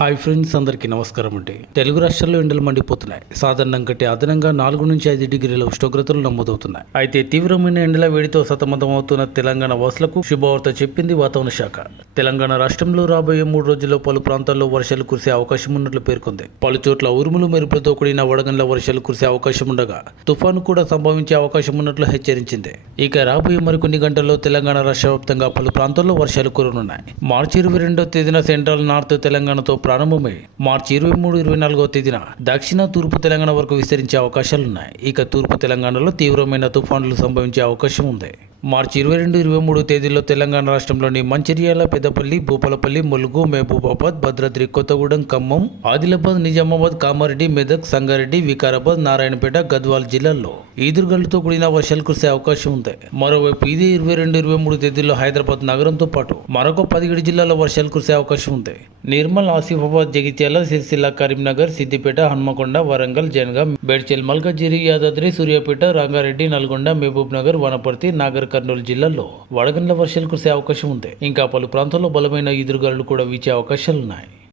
Hi friends, అందరికీ నమస్కారం అండి. తెలుగు రాష్ట్రాల్లో ఎండలు మండిపోతున్నాయి. సాధారణం కంటే అదనంగా 4 నుంచి 5 డిగ్రీల ఉష్ణోగ్రతలు నమోదవుతున్నాయి. అయితే తీవ్రమైన ఎండల వేడితో సతమతమవుతున్న తెలంగాణ వాసులకు శుభవార్త చెప్పింది వాతావరణ శాఖ. తెలంగాణ రాష్ట్రంలో రాబోయే 3 రోజుల్లో పలు ప్రాంతాల్లో వర్షాలు కురిసే అవకాశం ఉన్నట్లు పేర్కొంది. పలు చోట్ల ఉరుములు మెరుపులతో కూడిన వడగండ్ల వర్షాలు కురిసే అవకాశం ఉండగా తుఫాను కూడా సంభవించే అవకాశం ఉన్నట్లు హెచ్చరించింది. ఇక రాబోయే మరికొన్ని గంటల్లో తెలంగాణ రాష్ట్ర వ్యాప్తంగా పలు ప్రాంతాల్లో వర్షాలు కురనున్నాయి. మార్చి 22వ తేదీన సెంట్రల్ నార్త్ తెలంగాణతో ప్రారంభమై మార్చి 23, 24వ తేదీన దక్షిణ తూర్పు తెలంగాణ వరకు విస్తరించే అవకాశాలున్నాయి. ఇక తూర్పు తెలంగాణలో తీవ్రమైన తుఫాన్లు సంభవించే అవకాశం ఉంది. మార్చి 22, 23 తేదీల్లో తెలంగాణ రాష్ట్రంలోని మంచిర్యాల, పెద్దపల్లి, భూపాలపల్లి, ములుగు, మహబూబాబాద్, భద్రాద్రి కొత్తగూడెం, ఖమ్మం, ఆదిలాబాద్, నిజామాబాద్, కామారెడ్డి, మెదక్, సంగారెడ్డి, వికారాబాద్, నారాయణపేట, గద్వాల్ జిల్లాల్లో ఈదురుగాలులతో కూడిన వర్షాలు కురిసే అవకాశం ఉంది. మరోవైపు ఇదే 22, 23 తేదీల్లో హైదరాబాద్ నగరంతో పాటు మరొక 17 జిల్లాల్లో వర్షాలు కురిసే అవకాశం ఉంది. నిర్మల్, ఆసిఫాబాద్, జగిత్యాల, సిరిసిల్ల, కరీంనగర్, సిద్దిపేట, హన్మకొండ, వరంగల్, జనగాం, బేడ్చల్, మల్కాజిగిరి, యాదాద్రి, సూర్యాపేట, రంగారెడ్డి, నల్గొండ, మహబూబ్ నగర్, వనపర్తి, నాగర్ కర్నూలు జిల్లాల్లో వడగండ్ల వర్షాలు కురిసే అవకాశం ఉంది. ఇంకా పలు ప్రాంతాల్లో బలమైన ఈదురుగాలులు కూడా వీచే అవకాశాలున్నాయి.